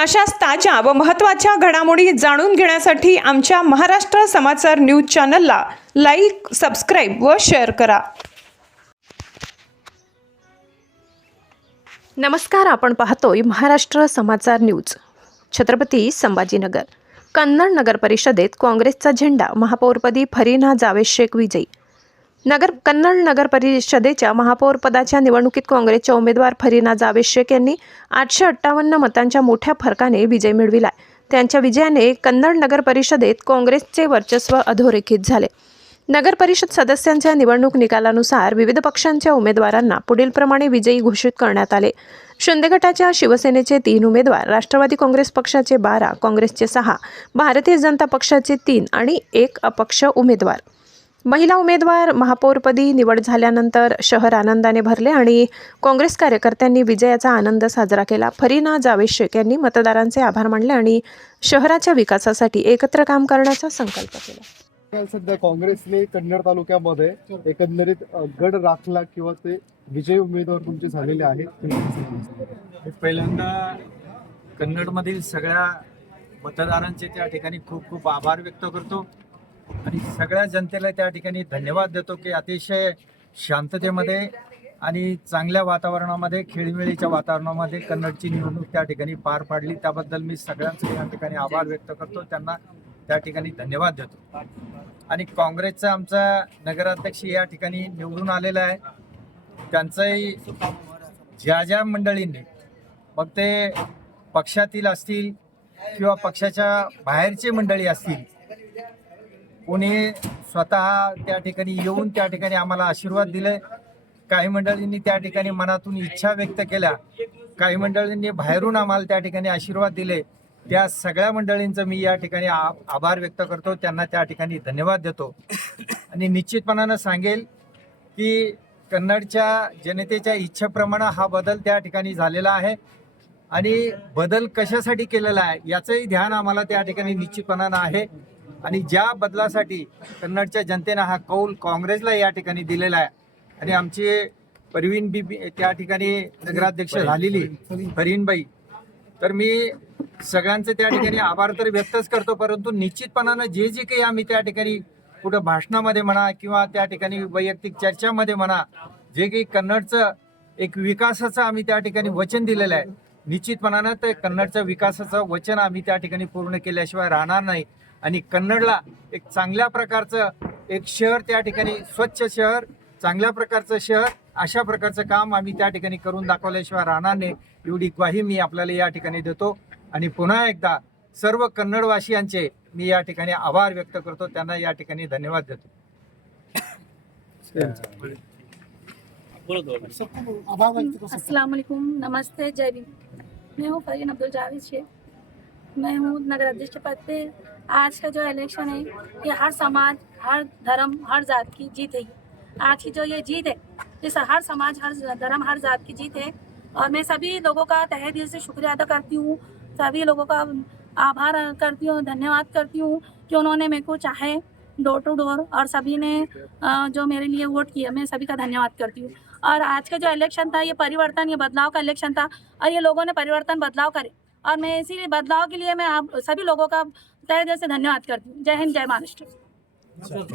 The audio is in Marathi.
अशाच ताज्या व महत्त्वाच्या घडामोडी जाणून घेण्यासाठी आमच्या महाराष्ट्र समाचार न्यूज चॅनलला लाईक, सबस्क्राईब व शेअर करा. नमस्कार, आपण पाहतोय महाराष्ट्र समाचार न्यूज. छत्रपती संभाजीनगर कन्नड नगर परिषदेत काँग्रेसचा झेंडा, महापौरपदी फरीना जावेद शेख विजयी. कन्नड नगर परिषदेच्या महापौर पदाच्या निवडणुकीत काँग्रेसच्या उमेदवार फरीना जावेद शेख यांनी 858 मतांच्या मोठ्या फरकाने विजय मिळविला. त्यांच्या विजयाने कन्नड नगर परिषदेत काँग्रेसचे वर्चस्व अधोरेखित झाले. नगर परिषद सदस्यांच्या निवडणूक निकालानुसार विविध पक्षांच्या उमेदवारांना पुढील प्रमाणे विजयी घोषित करण्यात आले. शिंदे गटाच्या शिवसेनेचे 3 उमेदवार, राष्ट्रवादी काँग्रेस पक्षाचे 12, काँग्रेसचे 6, भारतीय जनता पक्षाचे 3 आणि 1 अपक्ष उमेदवार. महिला उमेदवार महापौरपदी निवड झाल्यानंतर शहर आनंदाने भरले आणि काँग्रेस कार्यकर्त्यांनी विजयाचा आनंद साजरा केला. फरीना जावेद शेख यांनी मतदारांचे आभार मानले आणि शहराच्या विकासासाठी एकत्र काम करण्याचा संकल्प केला. सध्या काँग्रेसने कन्नड तालुक्यामध्ये एकंदरीत गड राखला किंवा ते विजयी उमेदवार तुमचे झालेले आहेत. पहिल्यांदा कन्नडमधील सगळ्या मतदारांचे त्या ठिकाणी खूप खूप आभार व्यक्त करतो आणि सगळ्या जनतेला त्या ठिकाणी धन्यवाद देतो की अतिशय शांततेमध्ये आणि चांगल्या वातावरणामध्ये, खेळीमेळीच्या वातावरणामध्ये कन्नडची निवडणूक त्या ठिकाणी पार पाडली. त्याबद्दल मी सगळ्यांचे या ठिकाणी आभार व्यक्त करतो, त्यांना त्या ठिकाणी धन्यवाद देतो. आणि काँग्रेसचा आमचा नगराध्यक्ष या ठिकाणी निवडून आलेला आहे. त्यांचंही ज्या ज्या मंडळींनी, मग ते पक्षातील असतील किंवा पक्षाच्या बाहेरचे मंडळी असतील, कोणी स्वतः त्या ठिकाणी येऊन त्या ठिकाणी आम्हाला आशीर्वाद दिले. काही मंडळींनी त्या ठिकाणी मनातून इच्छा व्यक्त केल्या, काही मंडळींनी बाहेरून आम्हाला त्या ठिकाणी आशीर्वाद दिले. त्या सगळ्या मंडळींचं मी या ठिकाणी आभार व्यक्त करतो, त्यांना त्या ठिकाणी धन्यवाद देतो. आणि निश्चितपणानं सांगेल की कन्नडच्या जनतेच्या इच्छेप्रमाणे हा बदल त्या ठिकाणी झालेला आहे आणि बदल कशासाठी केलेला आहे याचंही ध्यान आम्हाला त्या ठिकाणी निश्चितपणानं आहे. आणि ज्या बदलासाठी कन्नडच्या जनतेनं हा कौल काँग्रेसला या ठिकाणी दिलेला आहे आणि आमचे परवीन बीबी त्या ठिकाणी नगराध्यक्ष झालेली फरीनबाई, तर मी सगळ्यांचे त्या ठिकाणी आभार तर व्यक्तच करतो, परंतु निश्चितपणानं जे जे काही आम्ही त्या ठिकाणी कुठं भाषणामध्ये म्हणा किंवा त्या ठिकाणी वैयक्तिक चर्चामध्ये म्हणा, जे काही कन्नडचं एक विकासाचं आम्ही त्या ठिकाणी वचन दिलेलं आहे, निश्चितपणानं ते कन्नडचं विकासाचं वचन आम्ही त्या ठिकाणी पूर्ण केल्याशिवाय राहणार नाही. आणि कन्नडला एक चांगल्या प्रकारचं एक शहर त्या ठिकाणी, स्वच्छ शहर, चांगल्या प्रकारचं शहर, अशा प्रकारचं काम आम्ही त्या ठिकाणी करून दाखवल्याशिवाय राहणार नाही, एवढी ग्वाही मी आपल्याला या ठिकाणी देतो. आणि पुन्हा एकदा सर्व कन्नडवासियांचे मी या ठिकाणी आभार व्यक्त करतो, त्यांना या ठिकाणी धन्यवाद देतो. अस्सलाम वालेकुम, नमस्ते, जय भीम. मैं हूँ फरीन अब्दुल जावेद शेख, मैं हूँ नगर अध्यक्ष पद पे. आज का जो इलेक्शन है ये हर समाज, हर धर्म, हर जात की जीत है. आज की जो ये जीत है, ये हर समाज, हर धर्म, हर जात की जीत है. और मैं सभी लोगों का तहे दिल से शुक्रिया अदा करती हूँ, सभी लोगों का आभार करती हूँ, धन्यवाद करती हूँ कि उन्होंने मेरे को चाहे डोर टू डोर, और सभी ने जो मेरे लिए वोट किया, मैं सभी का धन्यवाद करती हूँ. और आज का जो इलेक्शन था ये परिवर्तन, ये बदलाव का इलेक्शन था और ये लोगों ने परिवर्तन, बदलाव करे, और मैं इसी बदलाव के लिए मैं आप सभी लोगों का तहे दिल से धन्यवाद करती हूँ. जय हिंद, जय महाराष्ट्र.